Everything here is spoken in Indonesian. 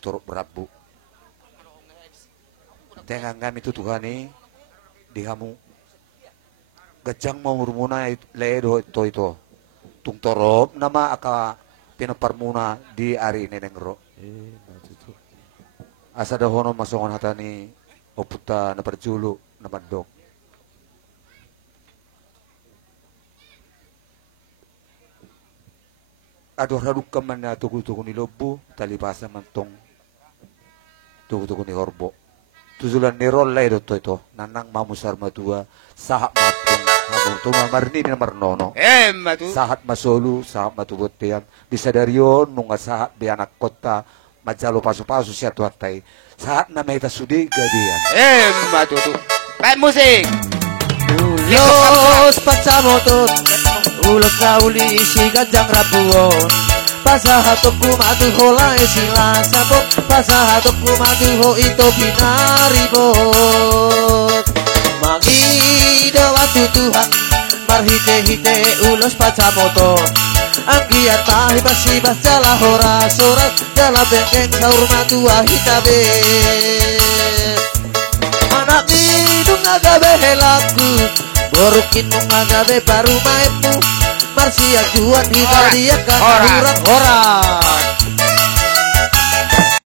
turut berabu. Tengah kami itu Tuhan di kamu. Gajang mau rumuna ledo itu. Tung torop nama aka pinaparmuna di ari ini nengro. Asa dahono masongon hatani oputa na perjulu na bandok. Aduh raduk kamana tugu-tugu ni lobo talipasa mantong tugu-tugu ni horbo. Tujulan ni rol lay dito ito nanang mamusar madua sahat mapong hamong tumamarni na marnono. Matu. Sahat masolu sahat matubot tiyan disadarion nung sahat bianak kota majalo pasu-pasu siya tuatay sahat na may tasudi gadiyan. Matu tu. Main musik. Ulos pacamotot ulos kauli isi gajang rabuon pasahatok kumatu hola sila sabot pasahatok kumatu ho ito binaribot magida watu Tuhan marhite-hite ulos pacamotot ang giat pahibas-hibas jala hora sorat jala bengkeng saur matua hitabe anak hidung agabe helaku borukin mong agabe baru maemu marsia juan hitaria kan hora